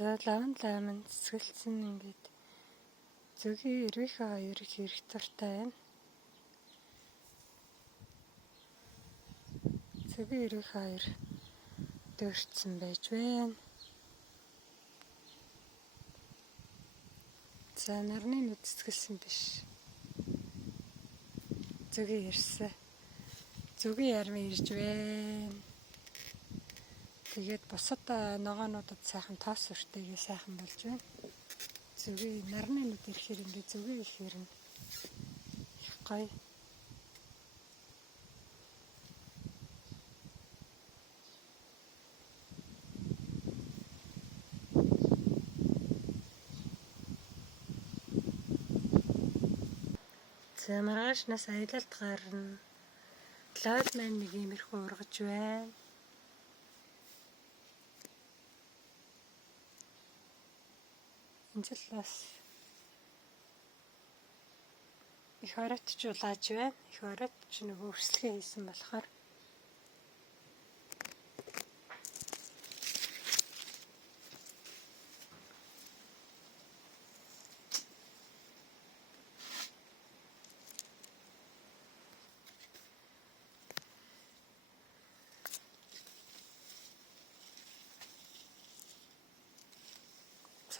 Лаван лайман цэцгэлсэн ингээд зөгийн эргийнхээ хоёрыг хэрэг туртай байна. Зөгийн эргийнхээ хоёр дөрцсөн байж байна. За нарны нүд цэцгэлсэн биш. Зөгийн ирсэн. Зөгийн ярмын ирж байна. Тэгээд бусад ногоонуудад сайхан тоос өртөйгээ сайхан болж байна. Зөгийн нарны нүд ирэхээр ингээд зөгийн их ирнэ. Их гоё. За маргаашнаас аялалд гарна. Лавл маань нэг иймэрхүү ургаж байна. Энцэл бас их оройт ч улааж байна. Их оройт ч нөгөө өрсөлгөө хийсэн болохоор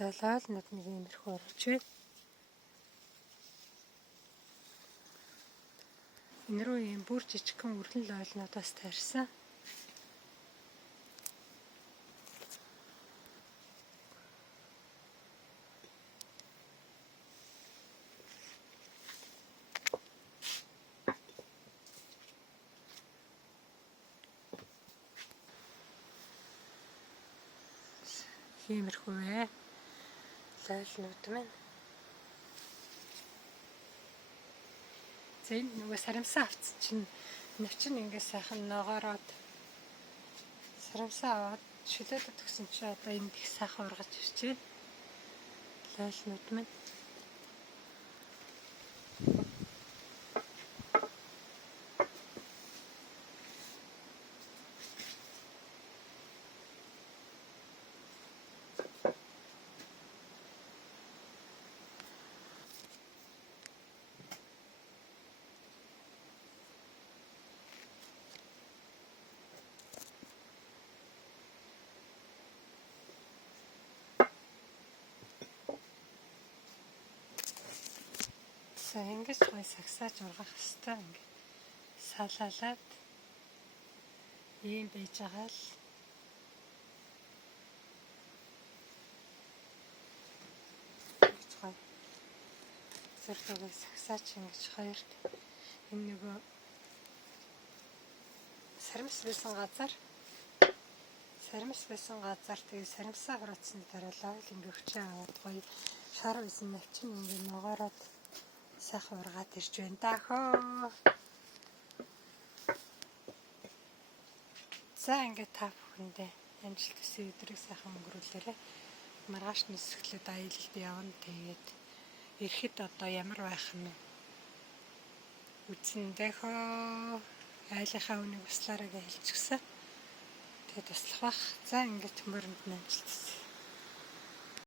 залал нэг иймэрхүү ургаж байна. Энэ рүү юм бүр жижигхэн үрлэн лойлнуудаас тарьсан. Иймэрхүү ээ. Лойлнууд маань. Зэн нөгөө сарамсаа авц чинь навчин ингээд сайхан ногоороод сарамсаа аваад шүлээд төгсөн чи одоо энд их сайхан ургаж ирж байна. Лойлнууд маань. За ингэж гоё сагсааж ургах хэвээр ингээд салаалаад ийм байж байгаа л гоё зэрлэгээ сагсаач ингэж хоёрт энэ нөгөө сарамс байсан газар тэгээ сарамсаа хураацсны дараа лавл ингээ өчөө аваад гоё шар байсан навчин ингээ ногоороод сайхан ургаад ирж байна даахоо. За ингээ та бүхэндээ амжилт хүсье, өдрийг сайхан өнгөрүүлээрэй. Маргаашнаас эхлээд аялалд явна. Тэгээд ирэхэд одоо ямар байх нь үзэн дэхөө айлынхаа үнийг услаараа гэж хэлчихсэн. Тэгээд туслах бах. За ингээд мөрөнд амжилт хүсье.